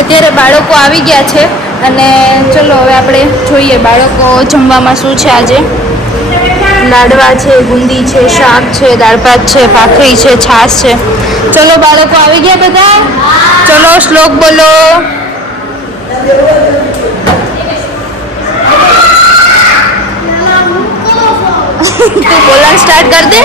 અત્યારે બાળકો આવી ગયા છે અને ચલો હવે આપણે જોઈએ બાળકો જમવામાં શું છે આજે. લાડવા છે, બુંદી છે, શાક છે, દાળ ભાત છે, ભાખરી છે, છાશ છે. ચલો બાળકો આવી ગયા બધા. ચલો શ્લોક બોલો. તું બોલવાનું સ્ટાર્ટ કર દે.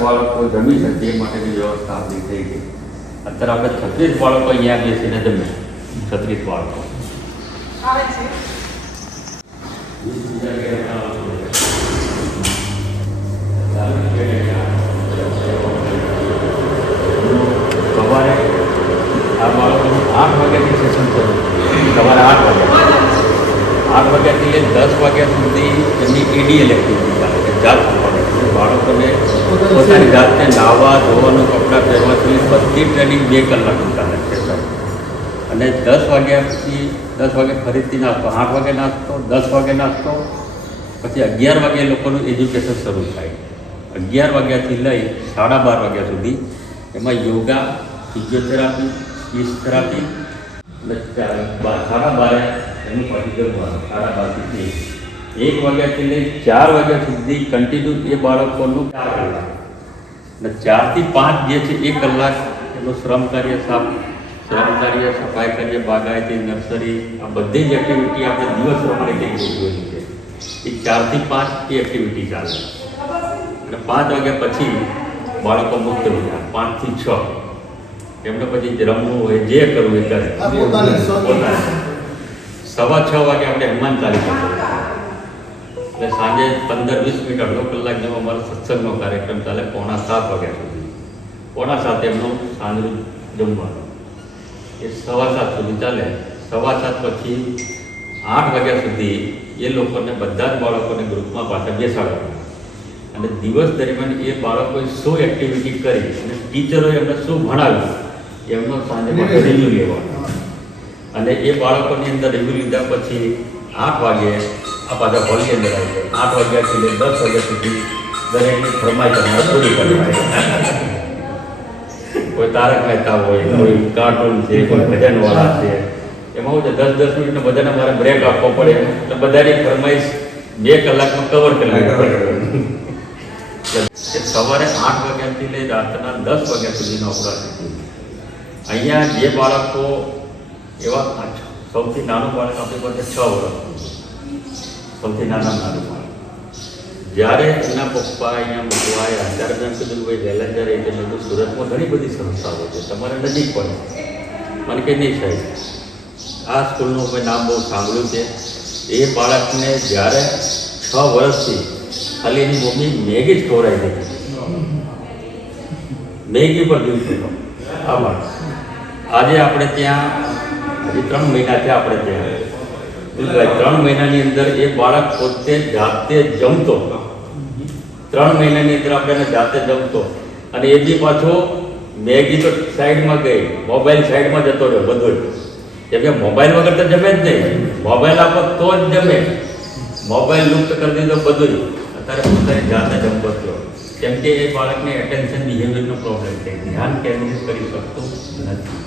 બાળકો જમી શકે તે માટેની વ્યવસ્થા આપણી થઈ ગઈ. અત્યારે આપણે 36 બાળકો અહીંયા બેસીને જમે. 36 બાળકો સવારે આ બાળકોનું 8 વાગ્યાથી સેશન શરૂ. સવારે 8 વાગ્યાથી લઈને 10 વાગ્યા સુધી એમની EDL એક્ટિવિટી ચાલે છે. જાત બાળકોને પોતાની જાતને નાહવા ધોવાનું, કપડાં પહેરવાથી બધી ટ્રેનિંગ 2 કલાકનું ચાલે છે. અને 10 વાગ્યા પછી 10 વાગે ફરીથી નાસ્તો, 8 વાગે નાસ્તો, 10 વાગે નાસ્તો, પછી 11 વાગે લોકોનું એજ્યુકેશન શરૂ થાય. 11 વાગ્યાથી લઈ 12:30 વાગ્યા સુધી એમાં યોગા, ફિઝિયોથેરાપી, સ્પીચ થેરાપી અને 12:30 એનું પછી જમવાનું. 12:30 1 વાગ્યાથી લઈ 4 વાગ્યા સુધી કન્ટિન્યુ એ બાળકોનું 4 કલાક અને 4 થી 5 જે છે એ કલાક એનું શ્રમ કાર્ય, સફાઈ કાર્ય, બાગાયતી, નર્સરી, આ બધી જ એક્ટિવિટી આપણે દિવસ પ્રમાણે કંઈક ગોઠવેલી છે. એ 4 થી 5 એ એક્ટિવિટી ચાલે અને 5 વાગ્યા પછી બાળકો મુક્ત થયા. 5 થી 6 એમને પછી રમવું હોય, જે કરવું એ કરે. 6:15 વાગે આપણે હનુમાન ચાલીસા એટલે સાંજે 15-20 મિનિટ અડધો કલાક જેવો અમારો સત્સંગનો કાર્યક્રમ ચાલે 6:45 વાગ્યા સુધી. 6:45 એમનું સાંજનું જમવાનું એ 7:15 સુધી ચાલે. 7:15 પછી 8 વાગ્યા સુધી એ લોકોને બધા જ બાળકોને ગ્રુપમાં પાછા બેસાડવાના અને દિવસ દરમિયાન એ બાળકોએ શું એક્ટિવિટી કરી અને ટીચરોએ એમને શું ભણાવ્યું એમનો સાંજે રિવ્યૂ લેવાનો અને એ બાળકોની અંદર રિવ્યૂ લીધા પછી 8 વાગે આ પાછા હોલની અંદર આવી જાય. 8 વાગ્યાથી લઈ 10 વાગ્યા સુધી દરેકની ફરમાઈશ અમારે પૂરી કરવાની. કોઈ તારક મહેતા હોય, કોઈ કાર્ટૂન છે, કોઈ ભજનવાળા છે, એમાં શું છે 10-10 મિનિટનો બધાને મારે બ્રેક આપવો પડે એટલે બધાની ફરમાઈશ 2 કલાકમાં કવર કરવી પડે. સવારે 8 વાગ્યાથી લઈ રાતના 10 વાગ્યા સુધીનો અવકાશ. અહીંયા જે બાળકો એવા સૌથી નાનું બાળક આપણી પાસે 6 વર્ષ, સૌથી નાનું બાળક. જ્યારે એના પપ્પા અહીંયા મૂકવા આવ્યા ત્યારે મેં કીધું ભાઈ વહેલા જ્યારે એટલે મેં કીધું સુરતમાં ઘણી બધી સંસ્થાઓ છે, તમારે નજીક પડે. મને કે નહીં સાહેબ, આ સ્કૂલનું મેં નામ બહુ સાંભળ્યું છે. એ બાળકને જ્યારે 6 વર્ષથી ખાલી એની મમ્મી મેગી જ ખવડાવી દીધી, મેગી પર દિવસો આ બાળક. આજે આપણે ત્યાં હજી 3 મહિના થયા આપણે ત્યાં 3 મહિનાની અંદર એ બાળક પોતે જાતે જમતો. 3 મહિનાની અંદર આપણે જાતે જમતો અને એ બી પાછો મેગી તો સાઈડમાં ગઈ, મોબાઈલ સાઈડમાં જતો રહ્યો બધો જ. કેમ કે મોબાઈલ વગર તો જમે જ નહીં, મોબાઈલ આપો તો જ જમે. મોબાઈલ લુપ્ત કરી દીધો બધું. અત્યારે પોતાની જાતે જમતો થયો કેમ કે એ બાળકને એટેન્શન બિહેવિયરનો પ્રોબ્લેમ છે, ધ્યાન કેન્દ્રિત કરી શકતું નથી.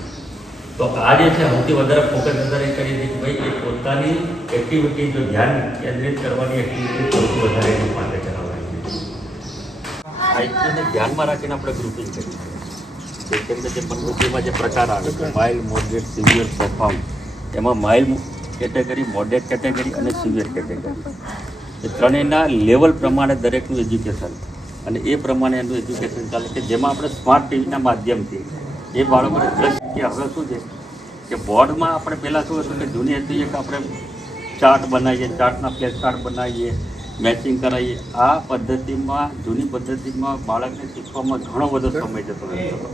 તો આ જે છે સૌથી વધારે ફોકસ વધારે કરી છે કે ભાઈ એ પોતાની એક્ટિવિટી જો ધ્યાન કેન્દ્રિત કરવાની એક્ટિવિટી સૌથી વધારે એની માટે કરાવવાની છે. આઈક્યુને ધ્યાનમાં રાખીને આપણે ગ્રુપિંગ કરીએ છીએ. કેમ કે જે પ્રવૃત્તિમાં જે પ્રકાર આવે છે માઇલ્ડ, મોડરેટ, સિવિયર, પ્રોફાઉન્ડ, એમાં માઇલ્ડ કેટેગરી, મોડરેટ કેટેગરી અને સિવિયર કેટેગરી એ ત્રણેયના લેવલ પ્રમાણે દરેકનું એજ્યુકેશન અને એ પ્રમાણે એનું એજ્યુકેશન ચાલે કે જેમાં આપણે સ્માર્ટ ટીવીના માધ્યમથી એ બાળકોને પ્લસ કે હવે શું છે કે બોર્ડમાં આપણે પહેલાં શું હતું કે જૂની હતી કે આપણે ચાર્ટ બનાવીએ, ચાર્ટના ફ્લેશ કાર્ડ બનાવીએ, મેચિંગ કરાવીએ. આ પદ્ધતિમાં જૂની પદ્ધતિમાં બાળકને શીખવામાં ઘણો બધો સમય જતો રહેતો હતો.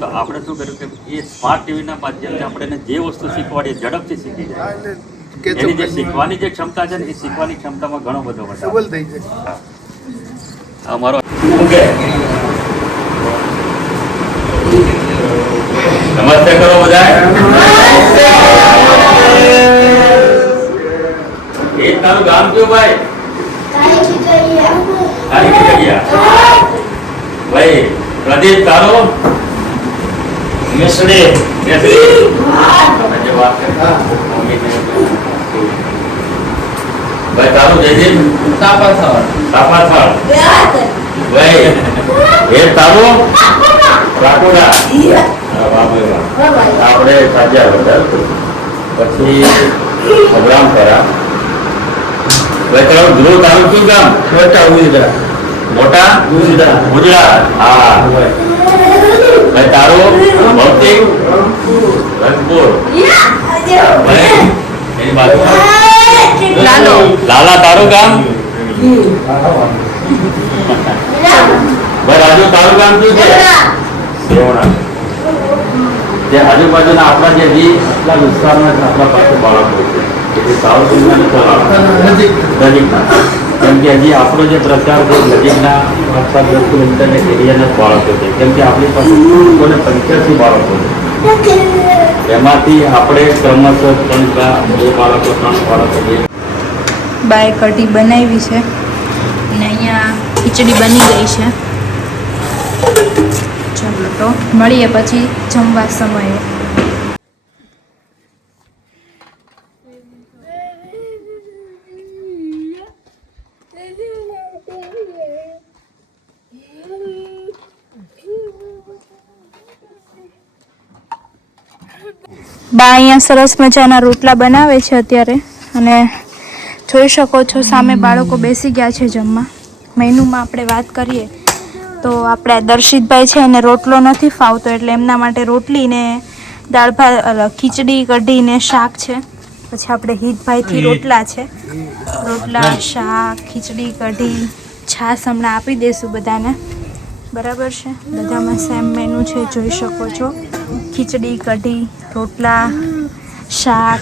તો આપણે શું કર્યું કે એ સ્માર્ટ ટીવીના માધ્યમથી આપણે એને જે વસ્તુ શીખવાડીએ ઝડપથી શીખી જાય. એની જે શીખવાની જે ક્ષમતા છે ને એ શીખવાની ક્ષમતામાં ઘણો બધો વધારો થઈ જાય. અમારો ઓકે નમસ્તે કરો બધા. એ તારું ગામ કયું ભાઈ? તારી ખીચડીયા. ભાઈ પ્રદીપ તારો? મેસડી. આજે વાત કરતા ભાઈ તારું જયદીપ? તાપાથળ. ભાઈ એ તારું? રાકોડા. આપણે સાજા બધા પછી અબ્રામપરા. ભાઈ તારું ધ્રુવ તારું શું ગામ? મોટા ગુજરાત. મોટા ગુજરાત. હા ભાઈ તારું? ભૌતિક રંગપુર. એની બાજુ લાલા તારું ગામ? ભાઈ રાજુ તારું ગામ શું છે? સેવણા. જે આજુબાજુના આપણા જે આટલા વિસ્તારમાં આપણા પાસે બાળકો છે એટલે સાઉથ ઇન્ડિયાને નજીકના કેમ કે હજી આપણો જે પ્રચાર છે નજીકના 7-10 કિલોમીટરના એરિયાના બાળકો છે કેમ કે આપણી પાસે 285 બાળકો છે. એમાંથી આપણે ક્રમશઃ 2 બાળકો 3 બાળકો બાય કઢી બનાવી છે અને અહીંયા ખીચડી બની ગઈ છે. ચાલો તો મળીએ પછી જમવા સમયે. બા અહીંયા સરસ મજાના રોટલા બનાવે છે અત્યારે અને જોઈ શકો છો સામે બાળકો બેસી ગયા છે જમવા. મેનુમાં આપણે વાત કરીએ તો આપણે દર્શિતભાઈ છે એને રોટલો નથી ફાવતો એટલે એમના માટે રોટલી ને દાળ ભાત ખીચડી કઢી ને શાક છે. પછી આપણે હિતભાઈથી રોટલા છે. રોટલા શાક ખીચડી કઢી છાશ હમણાં આપી દઈશું બધાને. બરાબર છે બધામાં સેમ મેનુ છે જોઈ શકો છો. ખીચડી કઢી રોટલા શાક.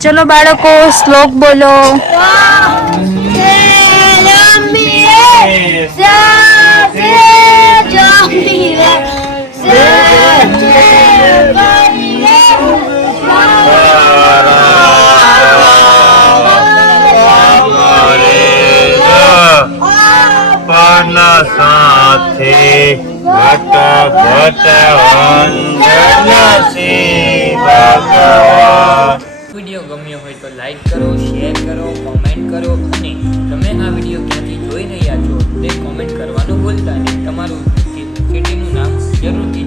ચલો બાળકો શ્લોક બોલો. સાથે ઘટ ઘટ વિડીયો ગમ્યો હોય તો લાઈક કરો, શેર કરો, કોમેન્ટ કરો અને તમે આ વિડીયો ક્યાંથી જોઈ રહ્યા છો તે કોમેન્ટ કરવાનું ભૂલતા નહીં. તમારું સિટીનું નામ જરૂરથી